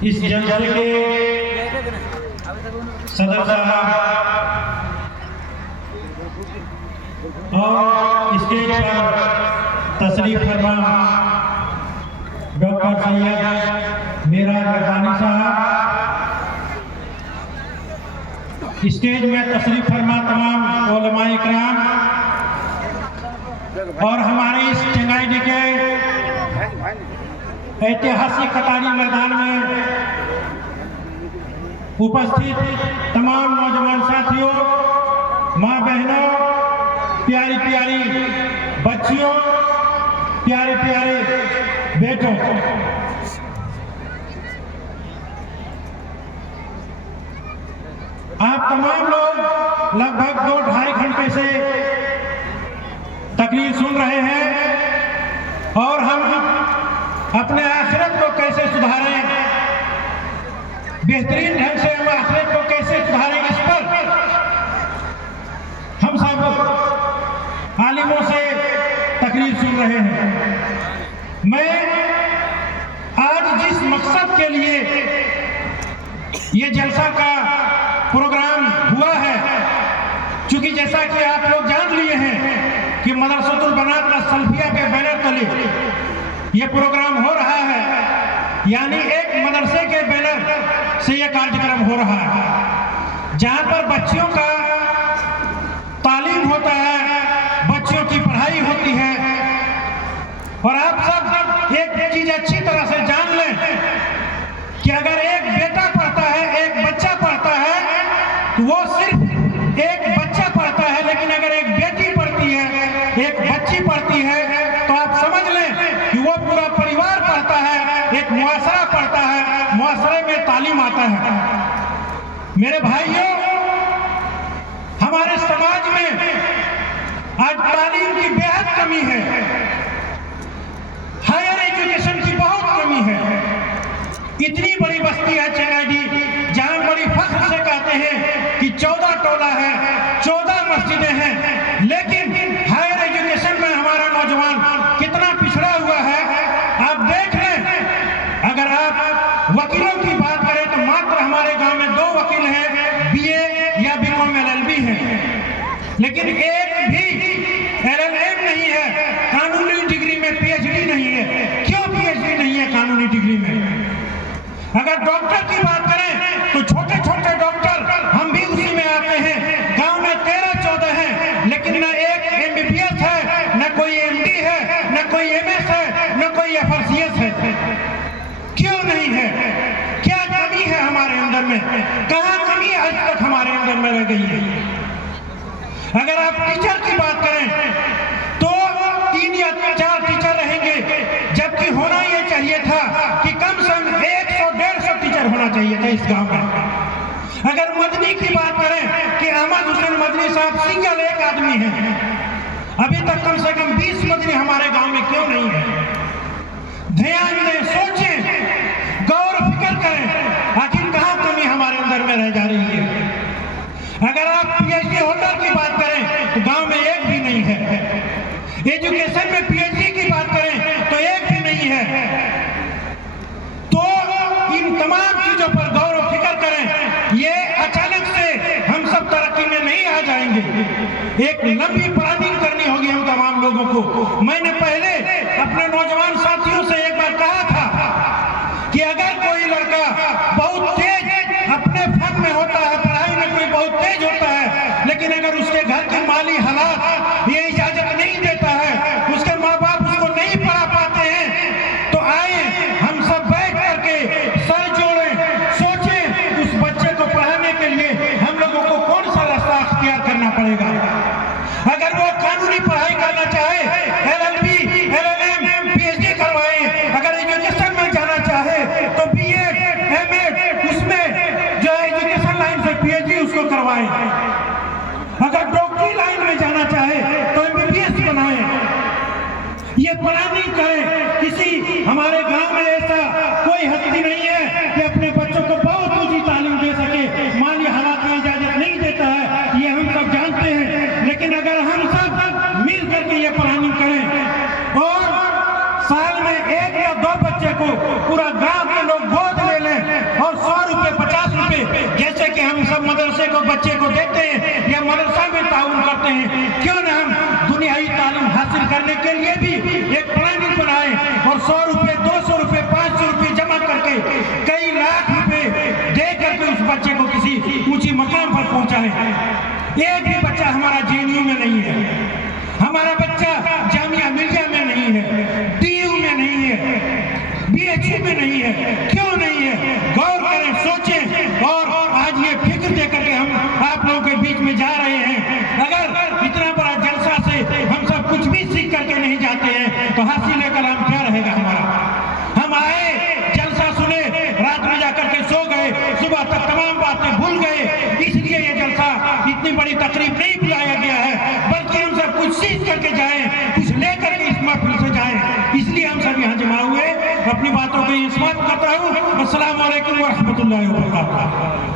इस जलसे के सदर साहब और स्टेज पर तशरीफ फरमा डॉक्टर सैयद मेराज रब्बानी साहब, स्टेज में तशरीफ फरमा तमाम उलमाए इकराम और हमारे इस चंगाई के ऐतिहासिक कटारी मैदान में उपस्थित तमाम नौजवान साथियों, माँ बहनों, प्यारी प्यारी बच्चियों, प्यारे प्यारे बेटों, आप तमाम लोग लगभग 2-2.5 घंटे से तकरीर सुन रहे हैं और हम अपने आखिरत को कैसे सुधारें, बेहतरीन ढंग से हम आखिरत को कैसे सुधारें, इस पर हम सब आलिमों से तकरीर सुन रहे हैं। मैं आज जिस मकसद के लिए ये जलसा का प्रोग्राम हुआ है, क्योंकि जैसा कि आप लोग जान लिए हैं कि मदरसतुल बनात सल्फिया के बैनर तले ये प्रोग्राम हो रहा है, यानी एक मदरसे के बैनर से ये कार्यक्रम हो रहा है, जहां पर बच्चियों का तालीम होता है, बच्चों की पढ़ाई होती है। और आप सब एक चीज अच्छी तरह से जान लें कि अगर एक बेटा पढ़ता है, एक बच्चा पढ़ता है, तो वो सिर्फ एक बच्चा पढ़ता है, लेकिन अगर एक बेटी पढ़ती है, एक बच्ची पढ़ती है, तो आप समझ लें कि वो पूरा परिवार पढ़ता है, एक मुआशरा पढ़ता है, मुआशरे में तालीम आता है। मेरे भाइयों, हमारे समाज में आज तालीम की बेहद कमी है, हायर एजुकेशन की बहुत कमी है। इतनी बड़ी बस्ती है चेंगाडी, जहां बड़ी फख्र से कहते हैं कि 14 टोला है, 14 मस्जिदें हैं, लेकिन हायर एजुकेशन में हमारा नौजवान कितना पिछड़ा हुआ है आप देख लें। अगर आप वकीलों की बात करें तो मात्र हमारे गांव में 2 वकील हैं, बीए या बीकॉम एलएलबी हैं, लेकिन एक भी एलएलएम नहीं है, कानूनी डिग्री में पीएचडी नहीं है। क्यों पीएचडी नहीं है कानूनी डिग्री में? अगर डॉक्टर की बात करें तो छोटे छोटे डॉक्टर हम भी उसी में आते हैं। गांव में 13-14 हैं, लेकिन न एक एमबीबीएस है, न कोई एमडी है, न कोई एमएस है, न कोई एफआरसीएस है। क्यों नहीं है? क्या कमी है हमारे अंदर में? कहां कमी आज तक हमारे अंदर में रह गई है? अगर आप टीचर की बात करें तो 3 या 4 टीचर रहेंगे, जबकि होना यह चाहिए था कि कम से कम 100-150 टीचर होना चाहिए था इस गांव में। अगर मदनी की बात करें कि अहमद हुसैन मदनी साहब सिंगल एक आदमी है, अभी तक कम से कम 20 मदनी हमारे गांव में क्यों नहीं है? ध्यान दें, सोचें, गौर फिक्र करें, आखिर कहां कमी हमारे अंदर में रह जा रही है? अगर आप पीएचडी होल्डर की बात करें तो गांव में एक भी नहीं है। एजुकेशन में पीएचडी की बात करें तो एक भी नहीं है। तो इन तमाम चीजों पर गौर और फिक्र करें। ये अचानक से हम सब तरक्की में नहीं आ जाएंगे, एक लंबी प्लानिंग करनी होगी हम तमाम लोगों को। मैंने पहले अपने नौजवान साथियों से एक बार कहा था कि अगर कोई लड़का बहुत तेज अपने फन में होता है, पढ़ाई में कोई बहुत तेज होता है, लेकिन अगर उसके घर के माली हालात ये इजाजत नहीं देता है, उसके माँ बाप उसको नहीं पढ़ा पाते हैं, तो आए हम सब बैठ करके सर जोड़ें, सोचें उस बच्चे को पढ़ाने के लिए हम लोगों को कौन सा रास्ता अख्तियार करना पड़ेगा। अगर वो कानूनी पढ़ाई करना चाहे, एलएलबी, एलएलएम, पीएचडी करवाए, अगर एजुकेशन में जाना चाहे तो बीएड, एमएड, उसमें जो एजुकेशन लाइन से पीएचडी उसको करवाए। अगर डॉक्टरी लाइन में जाना चाहे तो एमबीबीएस बनाए। ये प्लानिंग करें। किसी हमारे गांव में ऐसा कोई हस्ती नहीं है कि अपने बच्चों को बहुत ऊंची तालीम दे सके, माली हालात में इजाजत नहीं देता है, ये हम सब जानते हैं। लेकिन अगर हम सब मिल करके ये प्लानिंग करें और साल में 1 या 2 बच्चे को पूरा गांव के लोग गोद ले लें के लिए भी एक प्लानिंग बनाए और 100 रुपए, 200 रुपए, 500 रुपए जमा करके कई लाख रुपए दे करके उस बच्चे को किसी ऊंची मकाम पर पहुंचाए। एक भी बच्चा हमारा जेएनयू में नहीं है, हमारा बच्चा जामिया मिर्जा में नहीं है, डीयू में नहीं है, बीएचयू में नहीं है। क्यों नहीं है? गौर करें, सोचें। और आज ये फिक्र देकर के हम आप लोगों के बीच में जा रहे हैं। अगर इतना बड़ा जलसा से हम सब कुछ भी सीख करके नहीं जाते हैं तो हासिल कलाम क्या रहेगा हमारा? हम आए, जलसा सुने, रात में जाकर के सो गए, सुबह तक तमाम बातें भूल गए। इसलिए ये जलसा इतनी बड़ी तकरीब नहीं बुलाया गया है, बल्कि हम सब कुछ सीख करके जाएं, कुछ लेकर के इस महफिल से जाएं। इसलिए हम सब यहाँ जमा हुए। अपनी बातों को समाप्त करता हूँ। अस्सलाम वालेकुम व रहमतुल्लाहि व बरकातहू।